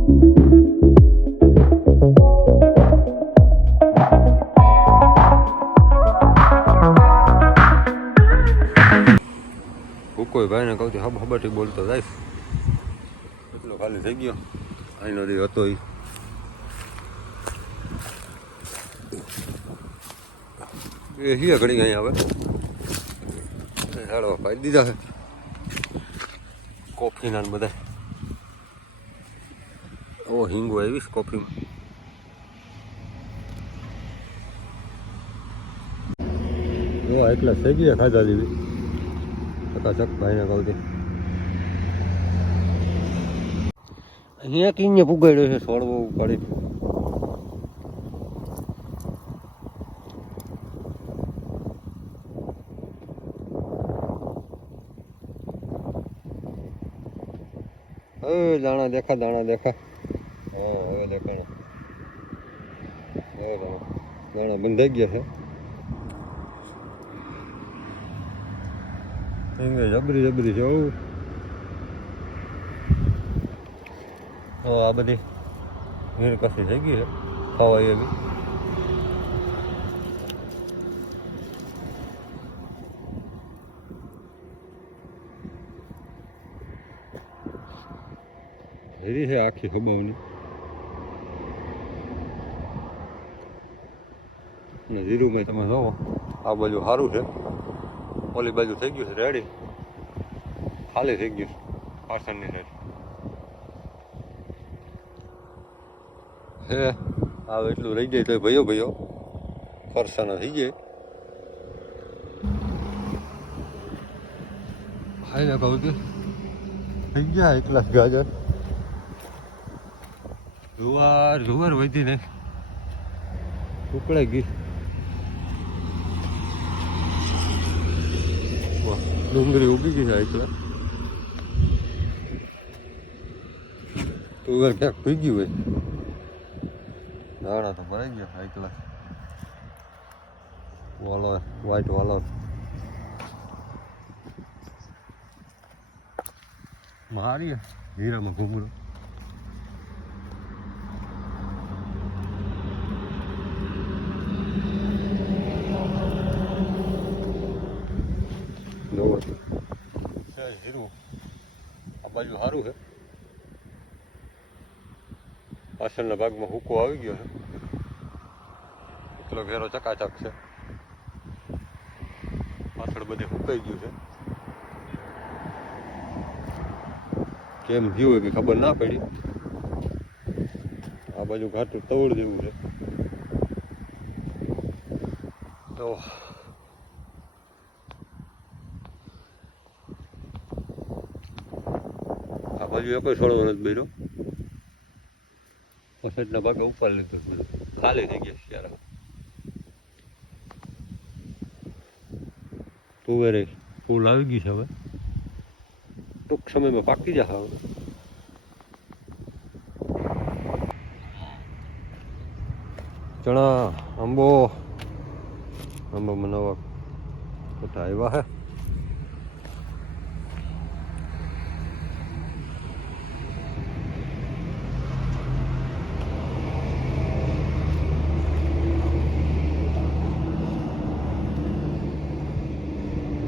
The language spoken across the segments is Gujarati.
હું કોઈ ભાઈને કહું છું હબ હબટી બોલતો જાય એટલો ખાલી થઈ ગયો અહીંનો જે હતો એ એ હિયા ઘડી અહીંયા આવે સાડવા પાડી દીધા છે કોફીના ને બધા ઓ હિંગો આવીશ કોફીમાં જોવા એટલા થઈ ગયા ખાધા દીધી ચકાચક ભાઈને કહું છું અહીંયા કિંજે પુગાડ્યો છે છોડવો પડી હવે દાણા દેખા દાણા દેખા હા, હવે દેખાણા હવે દાણા બંધાઈ ગયા છે. હિંગે જબરી જબરી હો. હવે આ બધી હીર કસી થઈ ગઈ છે, ખવાય એવી. હીરી છે આખી ખબાવની ને ધીરુભાઈ તમે જોવો. આ બાજુ સારું છે. ઓલી બાજુ થઈ ગયું છે, રેડી. ખાલી થઈ ગયું છે, પાછળની સાઈડ હે આવે એટલું રહી જાય તો ભયો ભયો. ફરસાના થઈ જાય. હાઈ ને કહું થઈ ગયા એક ગ્લાસ ગાજર. જુવાર જુવાર વધી ને ઉકળાઈ ગઈ ડુંગળી ઉગી ગઈ છે એકલા તુવેર ક્યાંક પી ગયું હોય દાણા તો ભરાઈ ગયા એકલા વાલો વ્હાઈટ વાલો મારી હીરામાં ઘૂમરો જોવો છો છે આ બાજુ સારું છે પાછળના ભાગમાં હુકો આવી ગયો છે એટલો ઘેરો ચકાચક છે. પાછળ બધે હુકાઈ ગયું છે. કેમ થયું હોય કે ખબર ના પડી. આ બાજુ ઘાટું તવડ જેવું છે. તો બાજુ એક છોડો નથી બન્યો. પછીના ભાગે ઉપર લીધો બધું. ખાલી થઈ ગયા ત્યારે તુવેરે ફૂલ આવી ગયું છે હવે. ટૂંક સમયમાં પાકી જશે હવે. ચણા આંબો. આંબો મનાવા ખોટા આવ્યા હે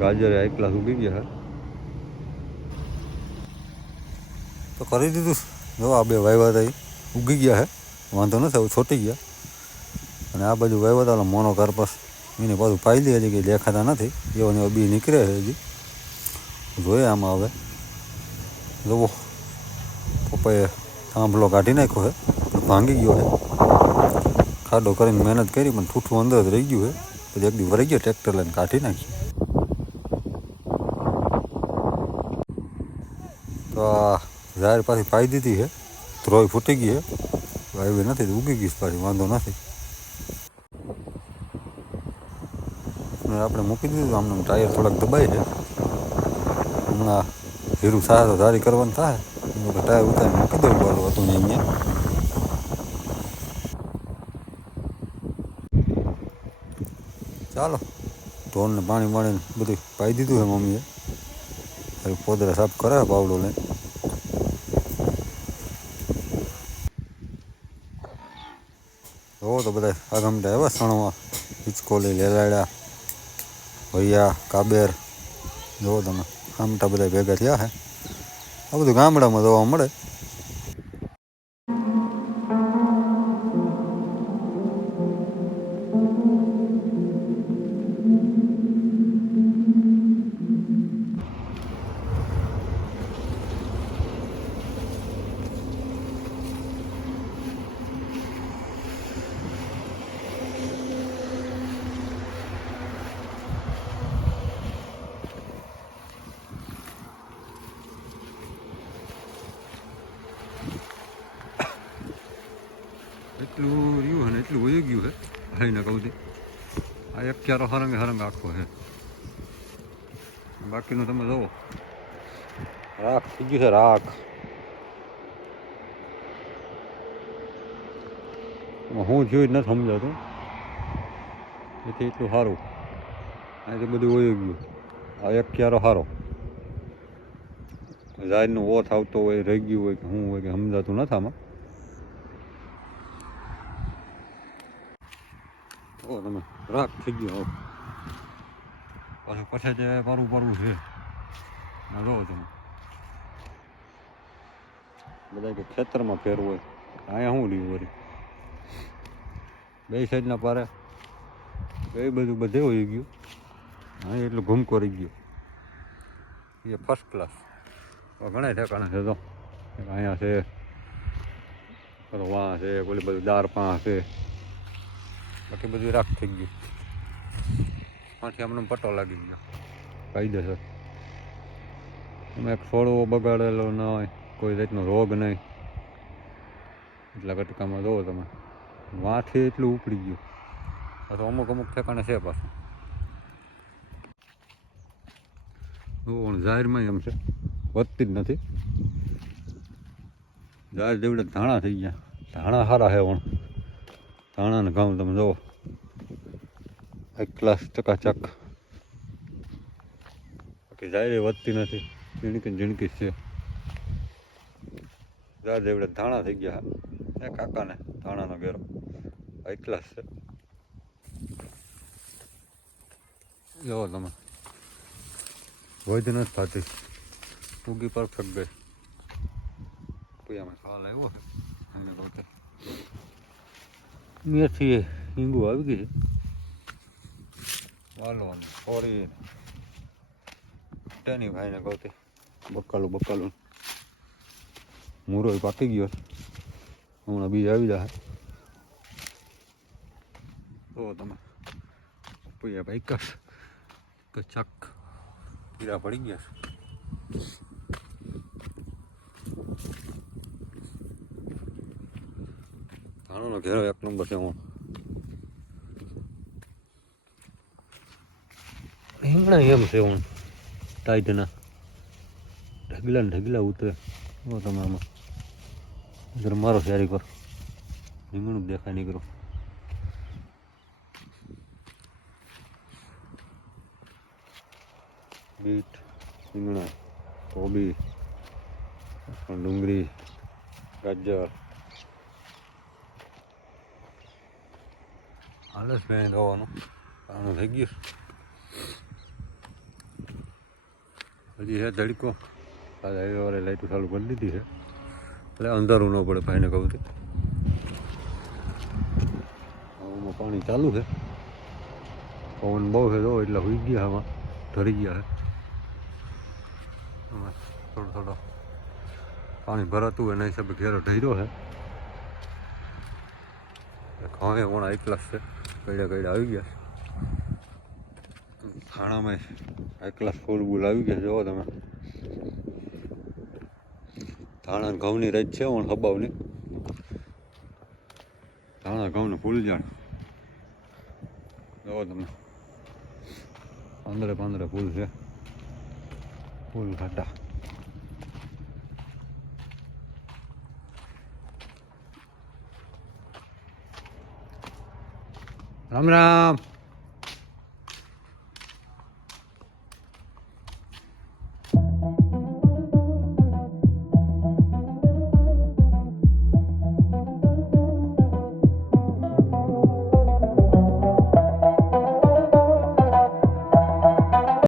ગાજર ક્લાસ ઉગી ગયા તો કરી દીધું. જો આ બે વાયવા થઈ ઉગી ગયા હે. વાંધો નથી આવું છોટી ગયા. અને આ બાજુ વાયવા હતા મોનો કરપસ એને પાછું દે હજી કંઈ દેખાતા નથી. એવો ને બી નીકળે છે હજી. જોઈએ આમાં હવે. જોવો. પપ્પાએ થાંભલો કાઢી નાખ્યો છે ભાંગી ગયો છે ખાડો કરીને મહેનત કરી, પણ ઠૂઠું અંદર જ રહી ગયું છે પછી એક દી વરી ગયો, ટ્રેક્ટર લઈને કાઢી નાખી તો આ પાછી પાઈ દીધી છે. ધ્રોય ફૂટી ગઈ છે. આવી નથી તો ઉગી ગઈ પાછી, વાંધો નથી. આપણે મૂકી દીધું આમને આમ ટાયર થોડાક દબાઈ છે. હમણાં હીરું થાય તો ધારી કરવાનું થાય. ટાયર ઉતારી મૂકી દઉં બોલું હતું ને અહીંયા. ચાલો, ઢોરને પાણી માણીને બધું પાઈ દીધું છે મમ્મીએ. પોદરા સાફ કરે પાવડો લઈને જોવો તો બધા આગમડા એવા સણવા હિચકોલી લેલાડા ભૈયા, કાબેર. જોવો તમે આમટા બધા ભેગા થયા હે. આ બધું ગામડામાં જોવા મળે. એટલું રહ્યું અને એટલું વયું ગયું છે હઈને કહું છું. આ એક ક્યારો હરંગે હરંગ આખો છે બાકીનું તમે જુઓ રાખ, થઈ ગયું છે, રાખ. હું જોયું નથી સમજાતું. એથી એટલું સારું. અહીંથી બધું વયું ગયું. આ એક ક્યારો સારો જાહેરનું ઓથ આવતો હોય, રહી ગયું હોય કે હું હોય કે સમજાતું નથી આમાં. ઓ તમે રાખ થઈ ગયો પાછું પછી જે પારું પારું છે જો તમે બધા કે ખેતરમાં ફેરવું હોય અહીંયા શું લીધું વળી બે સાઈડના પારે બે બધું બધે હોઈ ગયું અહીંયા એટલું ઘૂમકો રહી ગયો એ ફર્સ્ટ ક્લાસ ઘણા ઠેકાણા છે તો અહીંયા છે વાં છે ઓલી બધું દાર પાં છે બાકી બધું રાખ થઈ ગયું. આથી હમણાં પટ્ટો લાગી ગયો. કાયદેસર એમાં એક છોડવો બગાડેલો ન હોય કોઈ રીતનો રોગ નહીં. એટલા કટકામાં જોવો તમે. માથી એટલું ઉપડી ગયું. આ તો અમુક અમુક ઠેકાણે છે પાછું. જાહેરમાં એમ છે. વધતી જ નથી. જાહેર જેવડે ધાણા થઈ ગયા. ધાણા સારા છે પણ. ધાણા ગામ તમે જુઓ. એક ક્લાસ ચકાચક બાકી જાહેર વધતી નથી. ઝીણકી ઝીણકી જ છે. જાહેર જેવડે ધાણા થઈ ગયા. એ કાકાને ધાણાનો ઘેરો એક છે. જુઓ તમે. વધ નથી થતી. ઉગી પરફેક્ટ ગઈ. પૂયામાં અમે આવ્યો છે એને પોતે મેથી હિંગુ આવી ગઈ. વાલવાનું ફોરી ટેની ભાઈને ગોતે બકાલું બકાલું. મૂરો પાકી ગયો. હમણાં બીજ આવી જાય તો તમે પૈયા ભાઈ કસ કચાક પીડા પડી ગયા છે ધાણાનો ઘેરો એક નંબર છે હું રીંગણા એમ છે હું ટાઈટના ઢગલા ઢગલા ઉતરે ઓ તમે આમાં મારો સારી કર રીંગણું દેખાય નીકળો બીટ રીંગણા કોબી ડુંગળી ગાજર આલસ બેન દવાનું પાણી થઈ ગયું. હજી હે ધડકો. રવિવારે લાઈટો ચાલુ કરી દીધી છે એટલે અંધારું ન પડે ભાઈને કહું તે. પાણી ચાલુ છે. પવન બહુ છે જો એટલે હોઈ ગયા આમાં ઢરી ગયા છે થોડો થોડો પાણી ભરાતું એના હિસાબે ઘેરો ઢર્યો છે ઘઉં ઓણા એકલાસ છે. કઈડા કઈડા આવી ગયા. ખાણામાં એકલાસ ફૂલ બુલ આવી ગયા જુઓ તમે. ધાણા ઘઉંની રજ છે પણ હબાવની ધાણા ઘઉંનું ફૂલ જાણ. જુઓ તમે. પાંદરે પાંદરે ફૂલ છે. ફૂલ ખાટા. રામ રામ